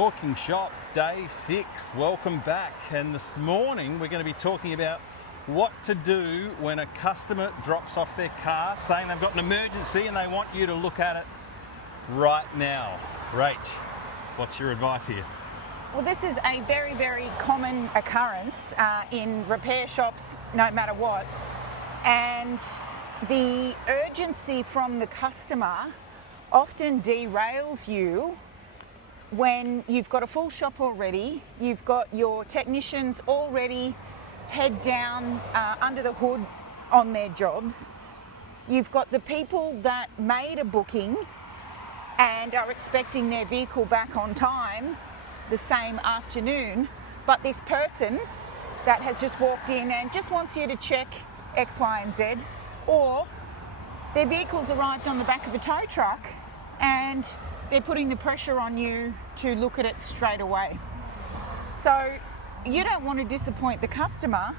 Talking Shop, day 6. Welcome back. And this morning we're going to be talking about what to do when a customer drops off their car saying they've got an emergency and they want you to look at it right now. Rach, what's your advice here? Well, this is a very, very common occurrence in repair shops, no matter what. And the urgency from the customer often derails you when you've got a full shop already, you've got your technicians already head down under the hood on their jobs. You've got the people that made a booking and are expecting their vehicle back on time the same afternoon, but this person that has just walked in and just wants you to check X, Y, and Z, or their vehicle's arrived on the back of a tow truck and they're putting the pressure on you to look at it straight away. So you don't want to disappoint the customer,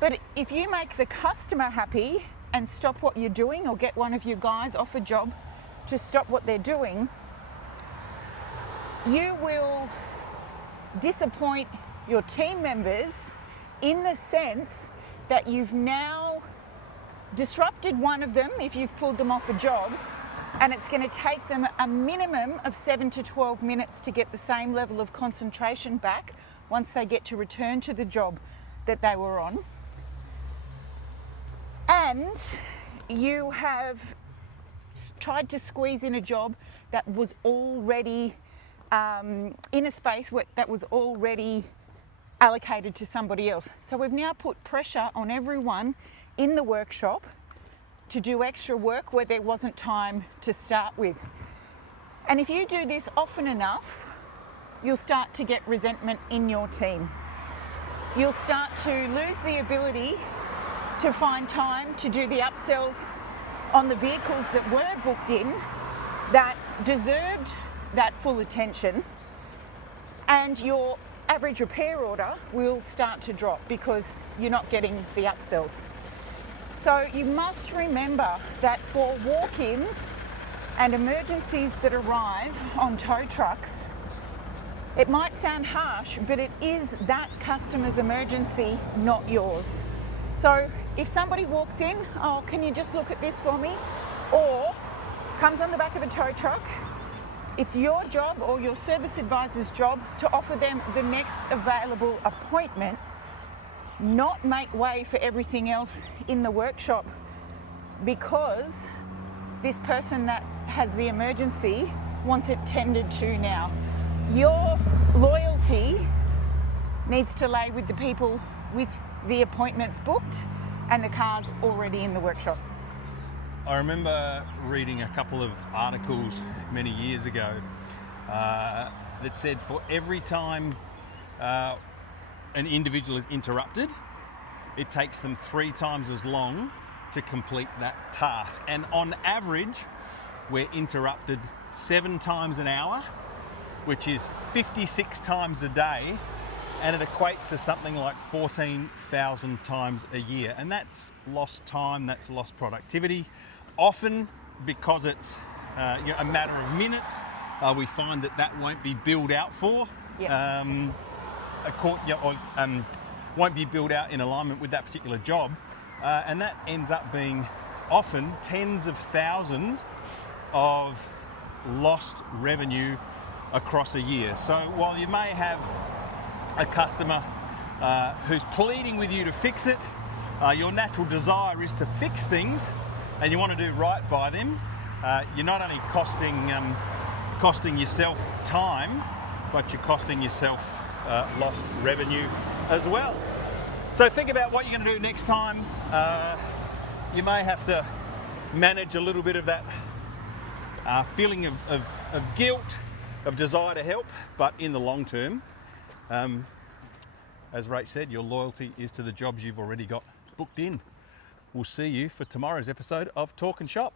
but if you make the customer happy and stop what you're doing, or get one of your guys off a job to stop what they're doing, you will disappoint your team members in the sense that you've now disrupted one of them if you've pulled them off a job, and it's going to take them a minimum of 7 to 12 minutes to get the same level of concentration back once they get to return to the job that they were on. And you have tried to squeeze in a job that was already in a space that was already allocated to somebody else. So we've now put pressure on everyone in the workshop to do extra work where there wasn't time to start with. And if you do this often enough, you'll start to get resentment in your team. You'll start to lose the ability to find time to do the upsells on the vehicles that were booked in that deserved that full attention, and your average repair order will start to drop because you're not getting the upsells. So you must remember that for walk-ins and emergencies that arrive on tow trucks, it might sound harsh, but it is that customer's emergency, not yours. So if somebody walks in, oh, can you just look at this for me? Or comes on the back of a tow truck, it's your job or your service advisor's job to offer them the next available appointment, not make way for everything else in the workshop because this person that has the emergency wants it tended to now. Your loyalty needs to lay with the people with the appointments booked and the cars already in the workshop. I remember reading a couple of articles many years ago that said for every time an individual is interrupted, it takes them 3 times as long to complete that task. And on average, we're interrupted 7 times an hour, which is 56 times a day, and it equates to something like 14,000 times a year. And that's lost time, that's lost productivity. Often, because it's a matter of minutes, we find that won't be billed out for. Yep. Won't be billed out in alignment with that particular job, and that ends up being often tens of thousands of lost revenue across a year. So while you may have a customer who's pleading with you to fix it, your natural desire is to fix things and you want to do right by them, you're not only costing yourself time, but you're costing yourself lost revenue as well. So think about what you're going to do next time. You may have to manage a little bit of that feeling of guilt, of desire to help, but in the long term, as Rach said, your loyalty is to the jobs you've already got booked in. We'll see you for tomorrow's episode of Talk and Shop.